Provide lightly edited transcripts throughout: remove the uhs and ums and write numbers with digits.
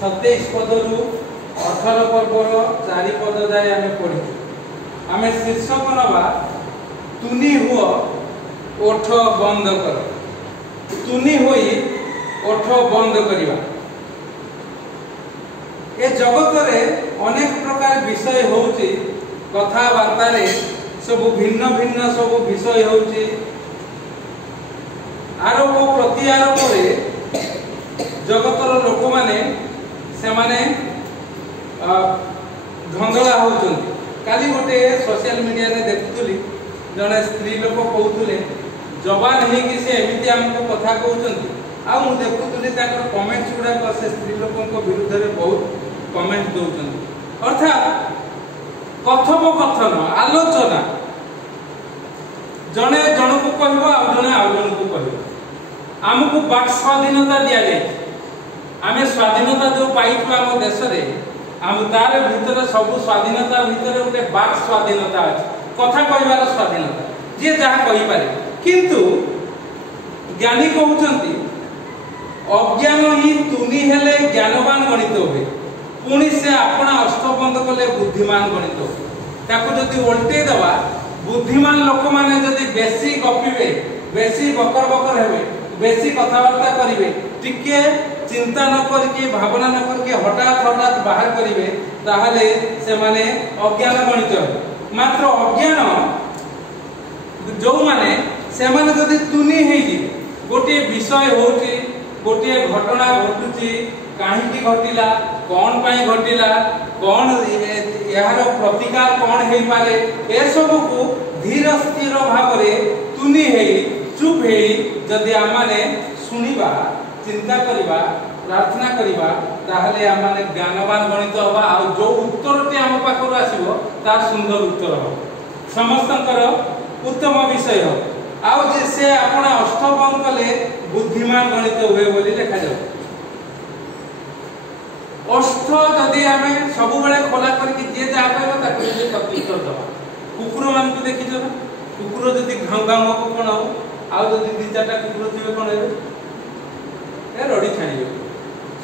27 पदरू 18 पर्वर 4 पद जाए आमे पढ़ी आमे शीर्षक नवा तुनी हुओ ओठ बंद कर तुनी होई ओठ बंद करिवा। ए जगत रे अनेक प्रकार विषय होउची कथा वार्ता रे सब भिन्न भिन्न सब विषय होउची आरोप प्रति आरोप रे जगतर लोक माने से माने धंधला होउचंती। काली गोटे सोशल मीडिया रे देखुतली जने स्त्री लोक कहउतले जवान हे कि से एमिति हमको कथा कहउचंती आ मु देखुतली ताकर कमेंट्स गुडा को से स्त्री लोकन विरुद्ध रे बहुत कमेंट दउचंती। अर्थात कथोपकथन आलोचना जने जनकु कहबो आ जने आ जनकु कहबो आमको बाक स्वाधीनता दिया जाए आमे स्वाधीनता जो पाइछु आम देश रे आम तार भीतर सब स्वाधीनता भीतर गोटे बाक स्वाधीनता अछि कथा कहबार स्वाधीनता जे जहा कहि पारे किंतु ज्ञानी कहउचंती अज्ञान ही तुनी हेले ज्ञानवान गणित होबे पुणी से आपण अष्टबंध कले बुद्धिमान गणित होबे ताको जदि उल्टे दवा बुद्धिमान लोक माने जदि बेसी गपिबे बेसी बकर बकर हेबे बेसी कथावार्ता करिवे टिके चिंता न करके भावना न करके हठात हठात बाहर करिवे ताहले से माने अज्ञान गणित मात्र अज्ञान जो माने से माने जदि तुनी हेई गोटे विषय होची गोटे घटना घटुची काहीकि घटिला कोन पई घटिला कोन यार प्रतिकार कोन हेई पारे ए सब को धीर स्थिर भाव रे तुनी हेई चुप हेई जदि आमाने सुनिबा चिंता करिबा प्रार्थना करिबा ताहले आमाने ज्ञानवान गणित होबा आ जो उत्तरटी हम पाखरु आसीबो ता सुंदर उत्तर हो समस्तकर उत्तम विषय हो आ जे से आपण अष्टबंध कले बुद्धिमान गणित होवे बोली देखा जाउ। अष्ट जदि आमे सब बेले खोला करके जे जा कहबो ताको जे उत्तर दबा कुकुर मान को देखि जब कुकुर जदि घाव घाव को कोन हो आ जदि दि चारटा कुकुर थिबे कोन हेबे ए रडी छानिबे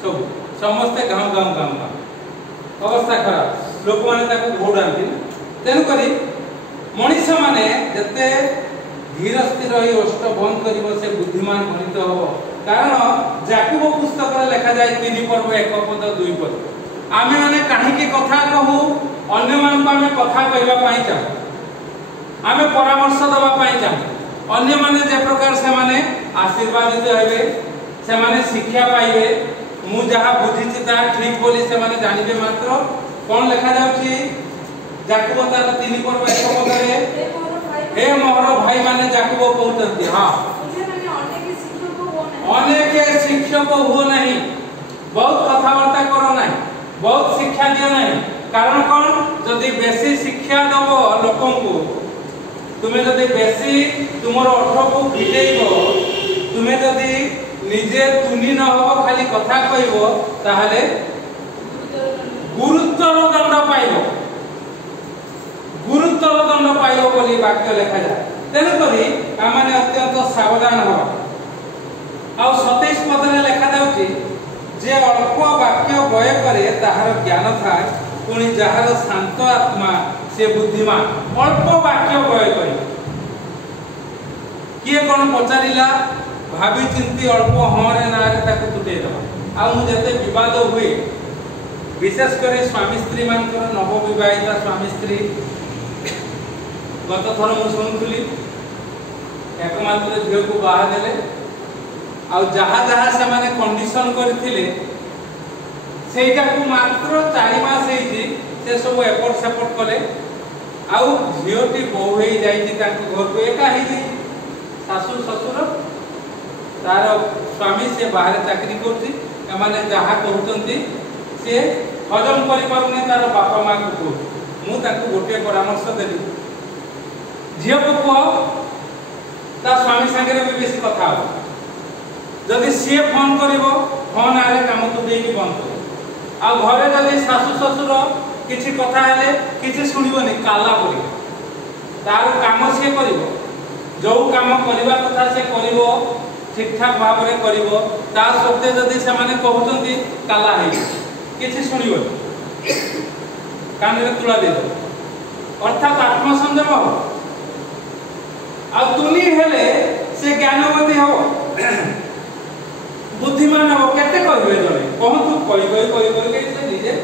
सब समस्त गाम गाम गाम अवस्था खराब लोक माने ताको घोड़ांती तेन करी मनीष माने जते धीर स्थिर रही अष्ट बंद करिवो से बुद्धिमान गणित हो कारण जाकुब पुस्तक रे लिखा जाय 3 पर्व 1 पद 2 पद आमे माने काहे के कथा कहू अन्य मान को आमे कथा कहबा पई चाहू आमे परामर्श दबा पई चाहू अन्य माने जे प्रकार से माने आशीर्वादित हेबे से माने शिक्षा पाइबे मु जहा बुझिछि ता ठीक बोली से माने जानिबे मात्र कोन लिखा जाउछि जाकुब तार 3 पर्व 1 पद रे हे मोहर भाई माने जाकुब कहउतंती हां अनेक शिक्षक हो नहीं बहुत कथावार्ता करो नहीं बहुत शिक्षा दियो नहीं कारण कोन जदि बेसी शिक्षा दबो लोकन को तुमे जदि बेसी तुमरो ओठ को फिटेइबो तुमे जदि निजे तुनी न हो खाली कथा कहबो ताहले गुरुत्तर दंड पाइबो बोली वाक्य लिखा जाय तेन करी आमाने अत्यंत सावधान हो आ 27 पद रे लिखा जाउची जे अल्प वाक्य बय करे ताहार ज्ञान थाय पुनी जहार शांत आत्मा से बुद्धिमान अल्प वाक्य बय करे किए कोन पचारिला भाभी चिंती अल्प हरे ना रे ताको तुटे दबा आ मु जते विवाद हुए विशेष करे स्वामी स्त्री मानकर नव विवाहिता स्वामी स्त्री गत थर मु सुनुथुली एकमात्र झियो को बाहा देले आ जहा जहा से माने कंडीशन करथिले सेटा को मात्र 4 मास हेची से सब एपोर्ट सपोर्ट कले आ झियोटी बहु हे जाईची ताको घर को एका हेची सासू ससुर तार स्वामी से बाहर चाकरी करती एमाने जहा कहउतंती से हजम करि पारुनी तार बापा मां को मु ताको गोटे परामर्श देली झियो को ता स्वामी संगे भी बेसी कथा हो जदि सी फोन करिवो फोन आले काम तो देकी बंद कर आ घरे जदि सासू ससुर किछि कथा हेले किछि सुनिबोनी काला पड़ी तार काम सी करिवो जो काम करबा कथा से करिवो ठीक ठाक भाव रे करिवो ता सत्य जदि से माने कहउतंती काला हे किसी शुणव कान में तुला दे अर्थात आत्मसंयम हो आ तुनी हेले से ज्ञानवती हो बुद्धिमान हो केते कहबे जने कहतु कहि से निजे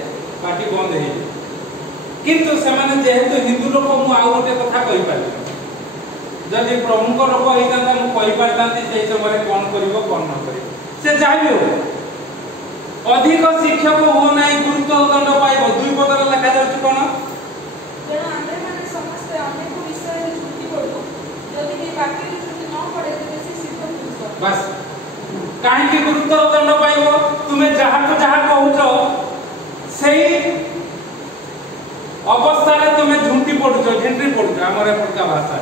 पार्टी बंद हे किंतु से माने जेहेतु हिंदू लोक मु आ गोटे कथा कहि पारि जदि प्रमुख रोग होता मु कहि पारतांती से समय कौन करिवो कौन न करिवो से जाइबो अधिक शिक्षक हो नाही गुरुत्व दंड पाइबो दुई पदर लिखा जाउछ कोन जेना आंध्र माने समस्त अनेक विषय रे छुट्टी पड़ो जदि के बाकी छुट्टी न पड़े तो से सिद्ध पुरुष बस काहे की गुरुत्व दंड पाइबो तुमे जहा को जहा कहउछो सेही अवस्था रे तुमे झुंटी पडुछो झेंट्री पडुछो हमर एपटका भाषा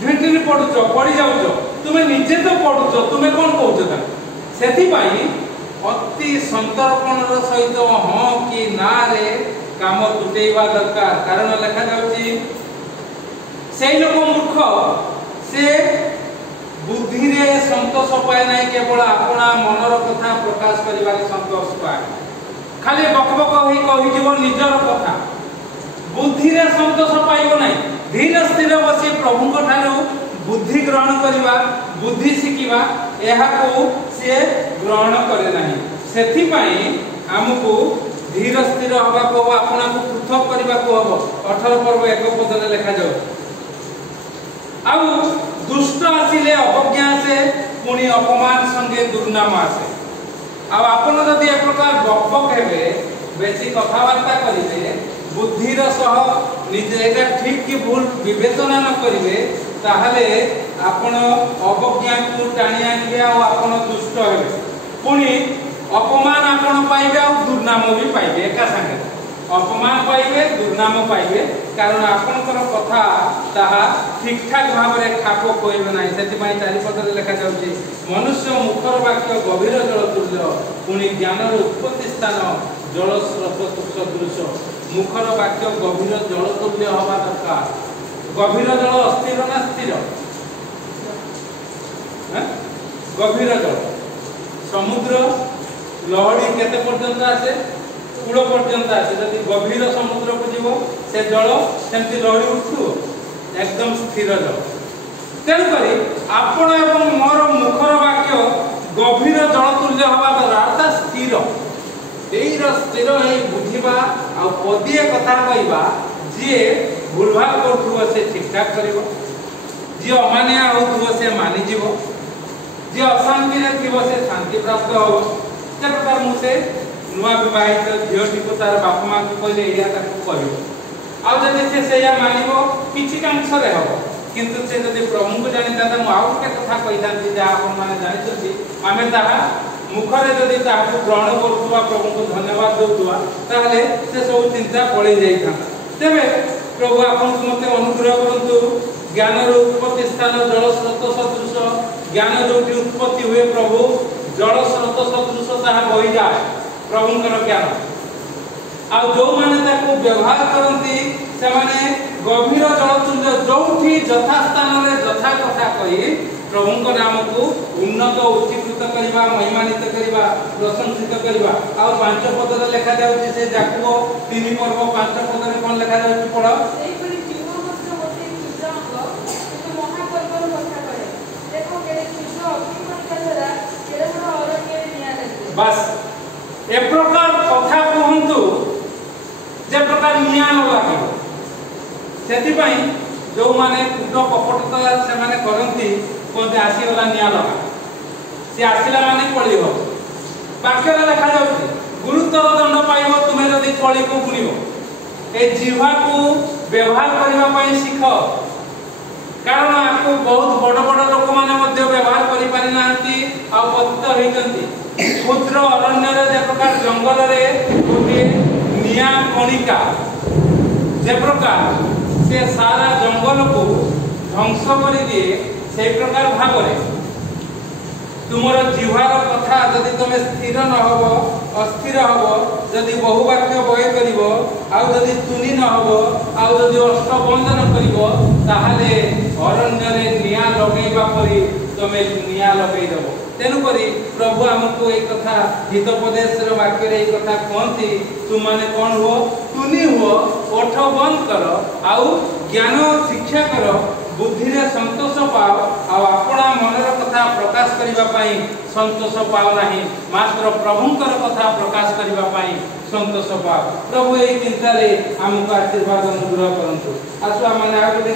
झेंट्री पडुछो पड़ी जाउछो तुमे निजे तो पडुछो तुमे कोन कहउछो ता सेथि पई अति संतर्पणर सहित हां कि ना रे काम तुटेवा दरकार कारण लिखा जाउची सेही लोक मूर्ख से बुद्धि रे संतोष पाए नाही केवल अपना मनर कथा प्रकाश करिवारे संतोष पाए खाली बकबक होई कहि जीवन निजर कथा बुद्धि रे संतोष पाइबो नाही धीर स्थिर बसी प्रभु को ठारो बुद्धि ग्रहण करिवा बुद्धि सिकिवा एहा को से ग्रहण करे नाही सेथि पई हमकु धीर स्थिर होबा को अपना को पृथक करबा को हबो 18 पर्व एक पद रे लिखा जाउ आउ दुष्ट आसिले अवज्ञा से पुनी अपमान संगे दुर्नाम आसे आ आपण जदि एक प्रकार बकबक हेबे बेसी कथावार्ता करिवे बुद्धिर सह निजे एटा ठीक कि भूल विवेचना न करिवे ताहले आपण अवज्ञा को टाणी आनिबे आ आपण दुष्ट हेबे पुनी अपमान आपण पाइबे आ दुर्नाम भी पाइबे एका संगे अपमान पाइबे दुर्नाम पाइबे कारण आपनकर कथा ताहा ठीक ठाक भाव रे खाप कोइबे नाही सेति पई चारि पद रे लिखा जाउची मनुष्य मुखर वाक्य गभीर जल तुल्य पुनी ज्ञानर उत्पत्ति स्थान जल स्रोत सदृश मुखर वाक्य गभीर जल तुल्य हवा दरकार गभीर जल अस्थिर ना स्थिर गभीर जल समुद्र लहड़ी केते पर्यंत आसे कूल पर्यंत आसे जदि गभीर समुद्र को जीवो से जल सेमति लहड़ी उठु एकदम स्थिर जल तेन करी आपण एवं मोर मुखर वाक्य गभीर जल तुल्य हवा द्वारा अर्थात स्थिर एईर स्थिर हे बुझिबा आ पदिए कथा कहबा जे भूलभाल करथुव से ठीक ठाक करिवो जे अमानिया होथुव से मानि जीवो जे अशांति रे थिवो से शांति प्राप्त हो से प्रकार मु से नुआ विवाहित झियोटी को तार बाप मां को कहले एया ताको करिवो आ जदि से सेया मानिबो किछि कांक्ष रे हो किंतु से जदि प्रभु को जानि दादा मु आउ के कथा कहिदांती जा आपण माने जानिछथि आमे ताहा मुखरे जदि ताहाको ग्रहण करथुवा प्रभु को धन्यवाद दउथुवा ताहले से सब चिंता पळै जाई थांता तेबे प्रभु आपण मते अनुग्रह करंतु ज्ञानर उत्पत्ति स्थान जल स्रोत सदृश ज्ञान जोटी उत्पत्ति हुए प्रभु जल स्रोत सदृश ताहा बहि जाए प्रभुଙ୍କର ज्ञान आ जो माने ताको व्यवहार करंती से माने गभीर जल तुल्य जोठी यथा स्थान रे यथा कथा कहि प्रभुଙ୍କ नाम को उन्नत उच्चीकृत करिबा महिमान्वित करिबा प्रशंसित करिबा आ पांच पद रे लिखा जाउची से जाकुओ 3 पर्व 5 पद रे कोन लिखा जाउची पढ सेही परि जीव मस्त होते क्षुद्र अंग किंतु महापर्वत कथा करे देखो केरे क्षुद्र अग्निपरीक्षा द्वारा केरे बड़ अरण्य रे निया लागे बस ए प्रकार कथा कहंतु जे प्रकार निया न लागे सेति पई जो माने कुट कपटता से माने करंती कोते आसी वाला निया लगा से आसीला माने पळिबो वाक्य रे लिखा जाउची गुरुतर दंड पाइबो तुमे जदि कळी को बुनिबो ए जीवा को व्यवहार करबा पई सिखो कारण आपको बहुत बड़ बड़ लोक माने मध्य व्यवहार करि पारि नांती आ पतित होइतंती क्षुद्र अरण्य रे जे प्रकार जंगल रे गोटे निया कणिका जे प्रकार से सारा जंगल को ध्वंस कर दिए से प्रकार भाव रे तुमर जीवार कथा जदि तुम स्थिर न होबो अस्थिर होबो जदि बहु वाक्य बय करिवो आ जदि तुनि न होबो आ जदि अष्ट बंद न करिवो ताहाले अरण्य रे निया लगेबा परी तुमे निया लगेई देबो तेणुकरी प्रभु आमको एक कथा हितोपदेश वाक्य रे एक कथा कहती तुमने कौन हो तुनि हो ओठ बंद कर आउ ज्ञान शिक्षा कर बुद्धि रे संतोष पाओ आपणा मनर कथा प्रकाश करबा पई संतोष पाओ नहीं मात्र प्रभुंकर कथा प्रकाश करबा पई संतोष पाओ। प्रभु एई चिंता रे हमको आशीर्वाद अनुग्रह करंतु। आसु आम आगे